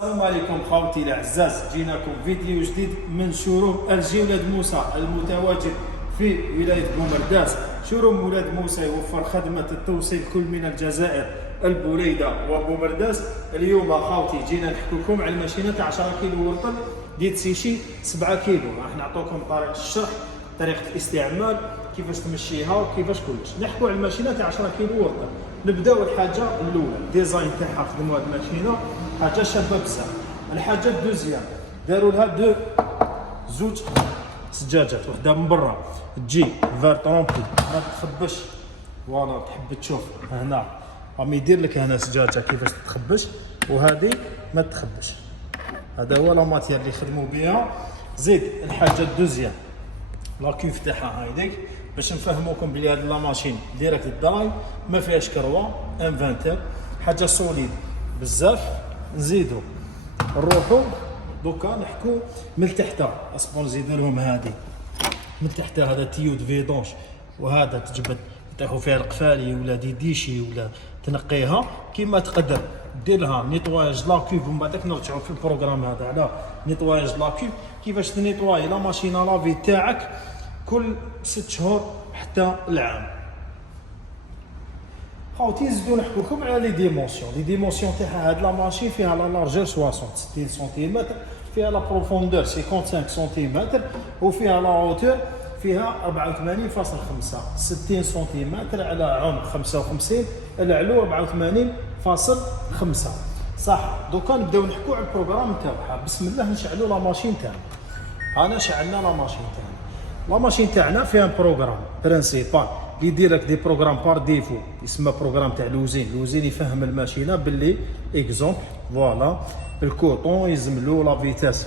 السلام عليكم خوتي الاعزاء، جيناكم فيديو جديد من شوروم الجي ولاد موسى المتواجد في ولايه بومرداس. شوروم ولاد موسى يوفر خدمه التوصيل كل من الجزائر، البريده وبومرداس. اليوم خوتي جينا نحكي لكم على الماشينه تاع 10 كيلو ورطل ديال سيشي 7 كيلو. راح نعطوكم طريقه الشرح، طريقه الاستعمال، كيفاش تمشيها وكيفاش كلش. نحكوا على الماشينه تاع 10 كيلو ورطل. نبداو الحاجه الاولى، الديزاين تاعها خدموا هذه الماشينه حاجه شابه بزاف. الحاجه الدوزيام داروا لها زوج سجاجات، وحده من برا تجي فار طرومبي ما تخبش. فوالا تحب تشوف هنا راه يدير لك هنا سجاجه كيفاش تتخبش، وهذه ما تخبش. هذا هو لا ماتير اللي خدموا بها. زيد الحاجه الدوزيام لاكيف تاعها هايديك، باش نفهموكم بلي هاد لا ماشين ديريكت درايف ما فيهاش كروا انفانتر، حاجه سوليد بزاف. نزيدو نروحو دوكا نحكو من تحت، اصبر نزيدو لهم هادي من تحت. هذا تيود فيدونش، وهذا تجبد تاخذ فيها القفالي ولا ديشي ولا تنقيها كيما تقدر. دير لها نيطواياج لاكيف، ومن بعدك نرجعوا في البروغرام هذا على نيطواياج لاكيف، كيفاش تنيطواي لا ماشينه لافي تاعك كل 6 شهور حتى العام. خوتي نزيدو نحكو لكم على لي ديمونسيون تاعها. هاد لا ماشين فيها لا لارجور 60 سنتيمتر، فيها لا بروفوندور 55 سنتيمتر، وفيها لا هوتور فيها 84.5 60 سنتيمتر على عمق 55، العلو 84.5. صح. دوكا نبداو نحكو على البروغرام تاعها. بسم الله نشعلو لا ماشين تاعنا. انا شعلنا لا ماشين تاعنا. لا ماشين تاعنا فيها بروغرام برينسيبال اللي يدير لك دي بروغرام بار ديفو، يسمى بروغرام تاع لوزين يفهم الماشينه باللي اكزومبل فوالا الكوطون يلزم لا فيتاس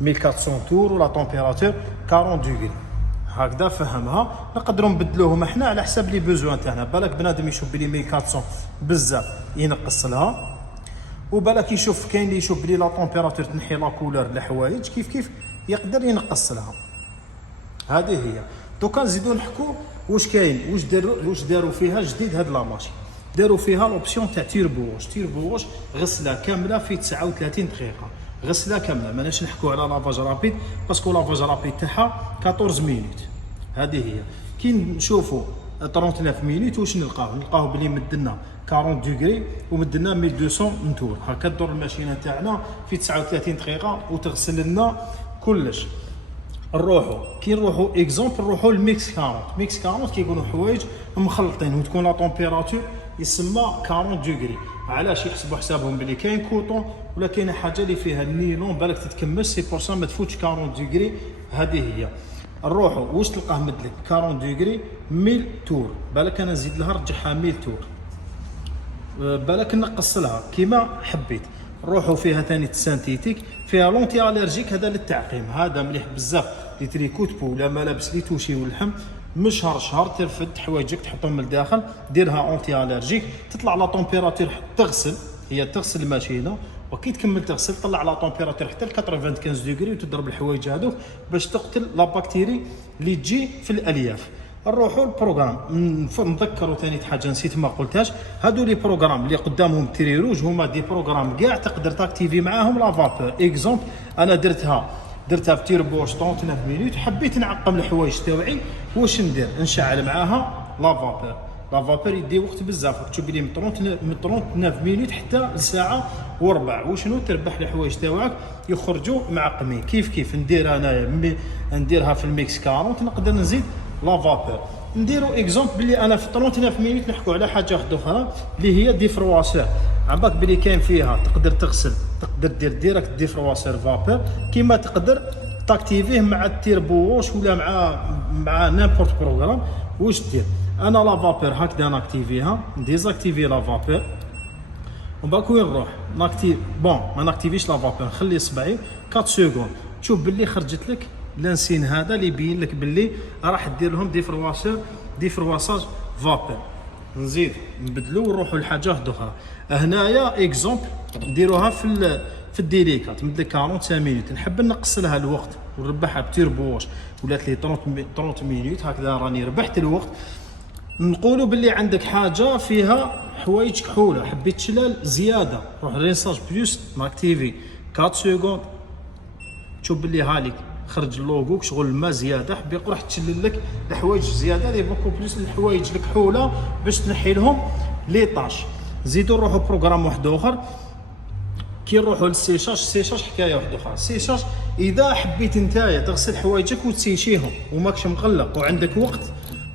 1400 تور ولا تمبيراتور 40 دوغري، هكذا فهمها. نقدروا نبدلوهم احنا على حساب لي بوزوان تاعنا. بالك بنادم يشوف بلي 1400 بزاف ينقص لها، وبالك يشوف كاين اللي يشوف بلي لا تمبيراتور تنحي لا كولور الحوايج كيف يقدر ينقص لها. هذه هي. دوكا نزيدو نحكو واش كاين، واش داروا فيها جديد. هاد لا ماشين داروا فيها لوبسيون تاع تيربو واش غسله كامله في 39 دقيقه، غسله كامله. ماناش نحكو على لافاج رابيد باسكو لافاج رابيد تاعها 14 مينوت. هذه هي. كي نشوفوا 39 مينوت واش نلقاو بلي مدنا 40 دوغري ومدنا 1200 نتور. هكا تدور الماشينه تاعنا في 39 دقيقه وتغسل لنا كلش. كي نروحوا اكزومبل نروحوا الميكس 40. ميكس 40 كيكونوا حوايج مخلطين وتكون لا تمبيراتور يسمى 40 دوغري. علاش يحسبوا حسابهم بلي كاين كوطون ولا كاينه حاجه اللي فيها النيلون بالك تتكمش سي بورسون ما تفوتش 40 دوغري. هذه هي. نروحوا واش تلقاه مدلك 40 دوغري 1000 تور. بالك انا نزيد لها نرجعها 1000 تور، بالك نقص لها كيما حبيت. نروحوا فيها ثاني سانتيتيك، فيها لونتي الرجيك، هذا للتعقيم، هذا مليح بزاف. لي تريكوت بو ولا ملابس لي توشي واللحم من شهر ترفد حوايجك تحطهم من الداخل، ديرها اونتي الرجيك. تطلع لا طومبيراتور تغسل، هي تغسل الماشينه، وكي تكمل تغسل طلع لا طومبيراتور حتى ل 95 دوغري وتضرب الحوايج هذوك باش تقتل لا بكتيري اللي تجي في الالياف. نروحوا البروغرام. نذكروا ثاني حاجه نسيت ما قلتهاش، هادو لي بروغرام اللي قدامهم تيري روج هما دي بروغرام كاع تقدر تاكتيفي معاهم لا فابور. اكزومبل انا درتها في تيربو 39 مينوت، حبيت نعقم الحوايج تاوعي واش ندير، نشعل معاها لا فابور يدي وقت بزاف. تشوف بلي من 39 مينوت حتى لساعه وربع وشنو تربح الحوايج تاوعك يخرجوا معقمين. كيف ندير انايا نديرها في الميكس 40 نقدر نزيد لا فابور. نديرو اكزومبل بلي انا في 39 مينوت نحكوا على حاجه واحده اخرى اللي هي ديفرواسور. عباك بلي كاين فيها تقدر تغسل، تقدر دير ديريكت ديفرواسور فابور، كيما تقدر تاكتيفيه مع التيربو واش ولا مع نيمبورت بروغرام. واش دير انا لا فابور هكذا ناكتيفيها، ديزاكتيفي لا فابور، ومن بعد وين نروح ناكتيف ما ناكتيفيش لا فابور، نخلي صبعي 4 سكوند. تشوف باللي خرجت لك لانسين هذا اللي يبين لك باللي راح دير لهم ديفرواساج فابور. نزيد نبدلو ونروحوا لحاجه واحده اخرى. هنايا اكزومبل نديروها في الديليكات مدة 45 مينوت. نحب نقص لها الوقت ونربحها بتيربو واش ولات لي 30 مينوت، هكذا راني ربحت الوقت. نقولوا باللي عندك حاجه فيها حوايج كحوله، حبيت تشلال زياده روح ريساج بلوس ناكتيفي 4 سكوند، تشوف باللي هاليك خرج اللوغو شغل الماء زياده، حبي روح تشلل لك الحوايج زياده لي بوكو بلوس الحوايج الكحوله باش تنحي لهم لي طاش. زيدوا نروحوا بروغرام واحد اخر كي نروحوا للسيشاج. السيشاج حكايه واحده اخرى. السيشاج اذا حبيت نتايا تغسل حوايجك وتسيشيهم وماكش مقلق وعندك وقت،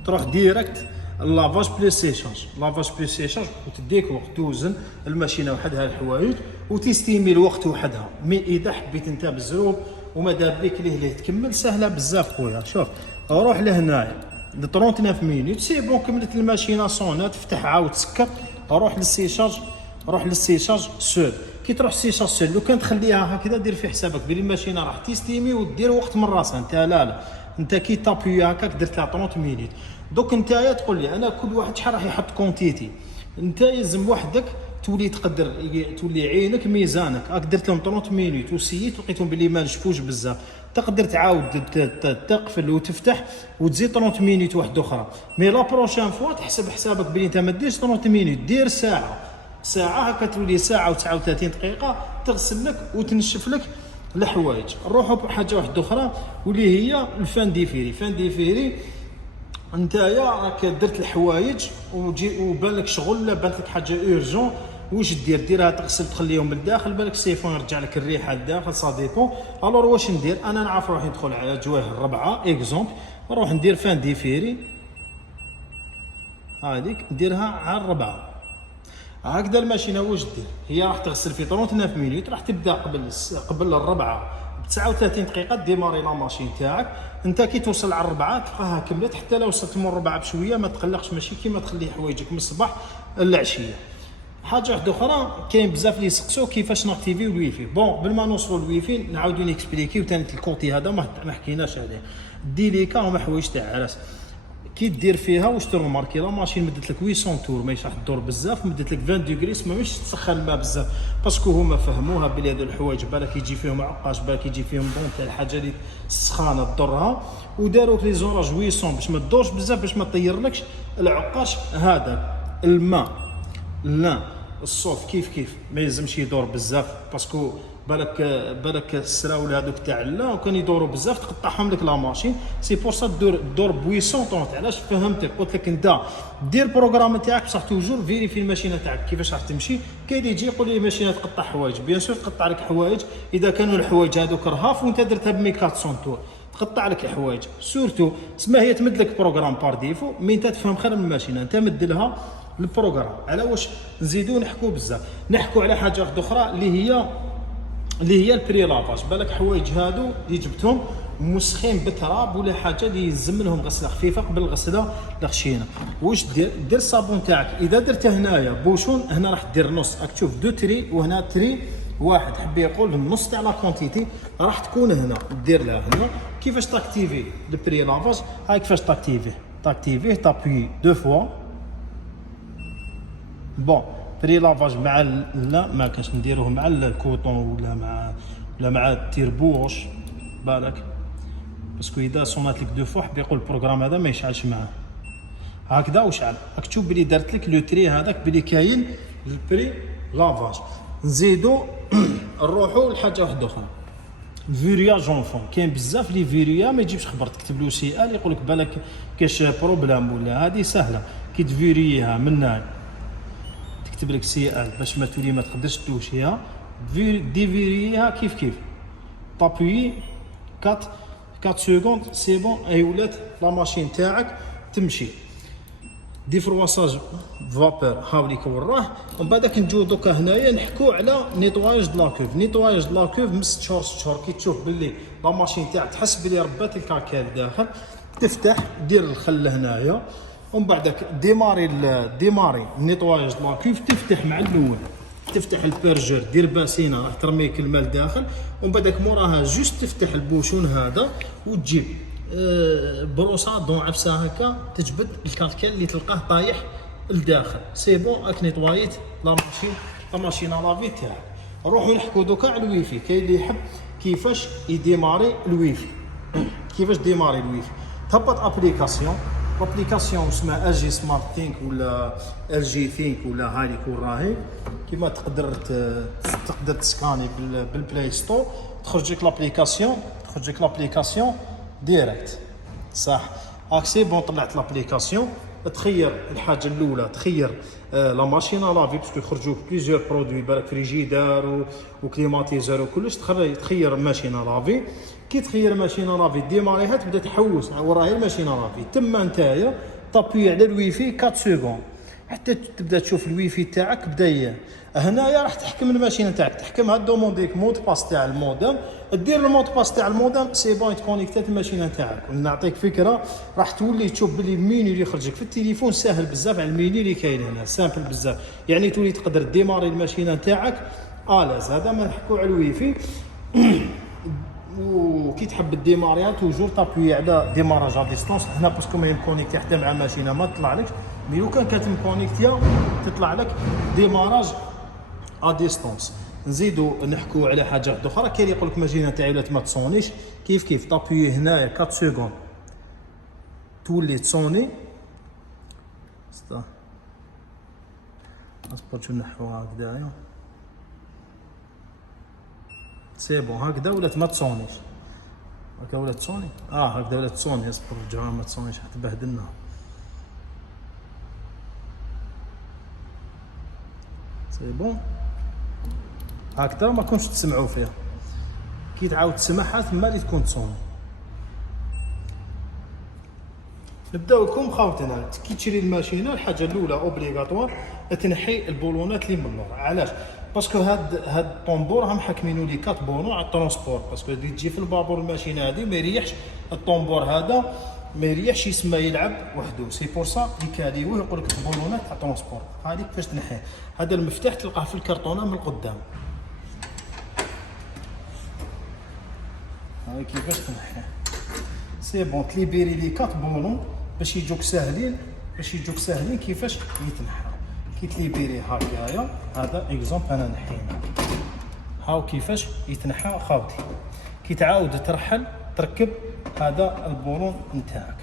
تروح ديريكت لافاج بلو سيشاج. لافاج بلو سيشاج وتديك وقت توزن الماشينه وحدها الحوايج وتستيمي الوقت وحدها. مي اذا حبيت انت بالزروب وما دار بك ليه تكمل، سهله بزاف خويا. شوف روح لهنايا ل 39 مينوت سي بون، كملت الماشينه صونا، تفتح عاود تسكر، روح للسيشاج، روح للسيشاج سول. كي تروح للسيشاج سول لو كان تخليها هكذا دير في حسابك بلي الماشينه راح تيستيمي ودير وقت من راسها. انت لا انت كي تابي هكاك درتها 30 مينوت. دوك نتايا تقول لي انا كل واحد شحال راح يحط كونتيتي، انت يلزم وحدك تولي تقدر تولي عينك ميزانك. راك درت لهم 30 مينوت وسيت لقيتهم بلي ما نشفوش بزاف، تقدر تعاود تقفل وتفتح وتزيد 30 مينوت واحده اخرى. مي لا بروشين فوا تحسب حسابك بلي انت ما ديرش 30 مينوت، دير ساعه. ساعه هكا تولي ساعه و39 دقيقه تغسل لك وتنشف لك الحوايج. نروحوا بحاجه واحده اخرى واللي هي الفان ديفيري. فان ديفيري نتايا راك درت الحوايج وبان لك شغل، لا بانت لك حاجه اورجون، واش دير؟ ديرها تغسل تخليهم من الداخل، بالك السيفون يرجع لك الريحه للداخل، سا ديبون. الور واش ندير؟ انا نعرف روحي ندخل على جواه الربعه اكزومبل، نروح ندير فان ديفيري هذيك نديرها على الربعه. هكذا الماشينه واش دير؟ هي راح تغسل في 39 مينوت، راح تبدا قبل الربعه ب 39 دقيقه ديماري لا ماشين تاعك. انت كي توصل على الربعه تلقاها كملت، حتى لو وصلت من الربعه بشويه ما تقلقش، ماشي كيما تخلي حوايجك من الصباح للعشيه. حاجه واحده اخرى، كاين بزاف اللي يسقسوا كيفاش ناكتيفيو الويفي. بون بل ما نوصلوا الويفي نعاودو نكسبليكيو ثاني الكوتي هذا ما حكيناش عليه. ديليكا هما حوايج تاع عرس كي دير فيها واش ترماركي لا ماشين مدت لك 800 تور، ماشي راح تدور بزاف، مدت لك 20 دوغري، ماهيش تسخن الماء بزاف باسكو هما فهموها بلي هذو الحوايج بالك يجي فيهم عقاش، بالك يجي فيهم دون تاع الحاجه اللي السخانه تضرها، وداروا لي زوراج 800 باش ما تدورش بزاف، باش ما تطيرلكش العقاش. هذا الماء لا الصوف كيف ما يلزمش يدور بزاف باسكو بالك السراول هذوك تاع لا وكان يدوروا بزاف تقطعهم لك لا ماشين. سي بور سا دور بويسون طونت. علاش فهمتك؟ قلت لك انت دير البروغرام تاعك بصح توجور فيريفي الماشينه تاعك كيفاش راح تمشي. كاين اللي يجي يقول لي الماشينه تقطع حوايج، بيان سور تقطع لك حوايج اذا كانوا الحوايج هذوك رهاف وانت درتها ب 1400 تور تقطع لك حوايج. سورتو تسمى هي تمد لك بروغرام بار ديفو، مي انت تفهم خير من الماشينه، انت مد لها البروغرام. على واش نزيدو نحكوا بزاف، نحكوا على حاجه واحده اخرى اللي هي البري لافاج. بالك حوايج هادو اللي جبتهم مسخين بالتراب ولا حاجه اللي يلزم لهم غسله خفيفه قبل الغسله الخشينه. واش دير الصابون تاعك اذا درته هنايا بوشون، هنا راح دير نص، راك تشوف دو تري وهنا تري واحد، حبي يقول النص تاع لا كونتيتي راح تكون هنا، دير لها هنا. كيفاش تاكتيفي البري لافاج؟ هاي كيفاش تاكتيفيه تابي دو فوا. بون بري لافاج مع لا ما كانش نديروه مع الكوطون ولا مع التيربوش بالك، باسكو اذا صونات لك دو فوا حبي يقول البروغرام هذا ما يشعلش معاه. هكذا وشعل، راك تشوف بلي دارت لك لو تري هذاك بلي كاين البري لافاج. نزيدو نروحو لحاجه واحده اخرى، فيريا جونفون. كاين بزاف لي فيريا ما يجيبش خبر، تكتب له سي ال يقول لك بالك كاش بروبليم ولا هذه سهله. كي تفيريها من هنا تكتب لك سي ال باش ما تولي ما تقدرش توشيها، ديفيريها كيف طابوي 4 سكوند سي بون، اي ولات لا ماشين تاعك تمشي. ديفرواساج فابور هاوليك وراه. ومن بعدك نجيو دوكا هنايا نحكوا على نيطواياج د لاكوف. نيطواياج د لاكوف من 6 شهور كي تشوف باللي لا ماشين تاعك تحس باللي ربات الكاكيل داخل، تفتح دير الخل هنايا ومن بعدك ديماري نيطواياج د لاكوف. تفتح مع الاول، تفتح البيرجر دير باسينه راح ترميك الماء داخل، ومن بعدك موراها جوست تفتح البوشون هذا وتجيب بروصه دون عفسه هكا تجبد الكالكيل اللي تلقاه طايح لداخل. سي بون راك نيطوايت لا ماشين لافي تاعك. نروحو نحكوا دوكا على الويفي. كاين اللي يحب كيفاش يديماري الويفي. كيفاش ديماري الويفي؟ تهبط ابليكاسيون لابليكاسيون اسمها LG سمارت ثينك ولا LG ثينك ولا هاي يكون راهي كيما تقدر تسكاني بالبلاي ستور، تخرج لك لابليكاسيون ديريكت صح. سي بون طلعت لابليكاسيون، تخير الحاجه الاولى تخير لا ماشين لافي باسكو يخرجوا بليزيور برودوي بالك فريجيدار وكليماتيزور وكلش، تخير ماشين لافي. كي تخير ماشين لافي ديماريها تبدا تحوس وراهي الماشين لافي، تما نتايا طابي على الويفي 4 سكوند حتى تبدا تشوف الويفي تاعك بدا. هنايا راح تحكم الماشين تاعك، تحكمها دومونديك مود باس تاع المودم، دير المود باس تاع المودم سي بون تكونيكتات الماشين تاعك. ونعطيك فكره راح تولي تشوف بلي المينيو اللي يخرجك في التليفون ساهل بزاف على المينيو اللي كاين هنا، سامبل بزاف، يعني تولي تقدر ديماري الماشين تاعك الاز. هذا ما نحكوا على الويفي. وكي تحب الديماريات توجور تابوي على ديماراج ا ديستونس هنا باسكو ما يمكونيكتي حتى مع ماشينه ما تطلعلكش، مي لو كان كتمكونيكتيا تطلع لك ديماراج ا ديستونس. نزيدو نحكوا على حاجات اخرى. كاين يقول لك ماشينه تاعي ولات ما تصونيش، كيف طابي هنايا 4 سكوند تولي تصوني. اصبر نحوها هكذايا سي بون هكذا ولات ما تصونيش، هكا ولات تصوني هكذا ولات تصوني. اصبر رجعوها ما تصونيش حتبهدلنا. سي بون هكذا ما كنتش تسمعوا فيها، كي تعاود تسمعها تما اللي تكون تصوني. نبداو لكم خاوتنا. كي تشري الماشينه الحاجه الاولى اوبليغاتوار تنحي البولونات اللي من اللور. علاش؟ باسكو هاد الطومبور راهم حاكمينو لي 4 بولون على الترونسبور، باسكو اللي تجي في البابور الماشينه هذه ما يريحش الطومبور هذا، ما يريحش يسمى يلعب وحده. سي بور سا يكاليوه يقول لك البولونات تاع الترونسبور. هذيك كيفاش تنحيه؟ هذا المفتاح تلقاه في الكرتونه من القدام. هاي كيفاش تنحيه سي بون تليبيري لي 4 بولون باش يجوك ساهلين كيفاش يتنحى. كي تليبيري هكايا هذا اكزومبل انا نحينا هاو كيفاش يتنحى خاوتي. كي تعاود تركب هذا البولون نتاعك.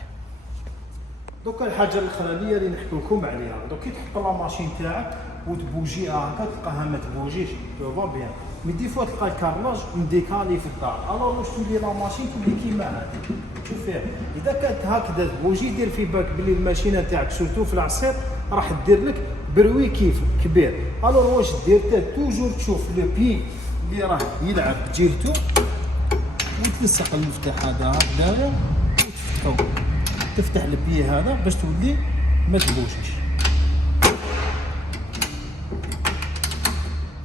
دوكا الحاجه الاخرانيه اللي نحكي لكم عليها، دوك كي تحط لا ماشين تاعك وتبوجيها هكا تلقاها ما تبوجيش تو فا بيان، مي دي فوا تلقى الكارلاج مديكالي في الدار. الوغ واش تولي لا ماشين تولي كيما هذه شوف فيها. اذا كانت هكذا تبوجي دير في بالك بلي الماشينه تاعك سورتو في العصير راح دير لك بروي كيف كبير. الوغ واش دير توجور تشوف لو بي اللي راه يلعب بجهته وتلصق المفتاح هذا هكذايا وتفتحو، تفتح البي هذا باش تولي ما تبوشش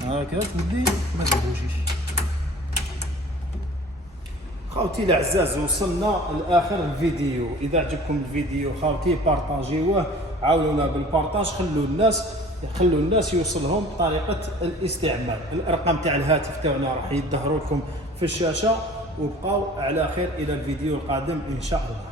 هكذا تولي ما تبوشش. خاوتي الأعزاز وصلنا لاخر الفيديو. اذا عجبكم الفيديو خاوتي بارطاجيوه، عاونونا بالبارطاج، خلوا الناس يوصلهم طريقه الاستعمال. الارقام تاع الهاتف تاعنا راح يظهروا لكم في الشاشه. وبقاو على خير الى الفيديو القادم ان شاء الله.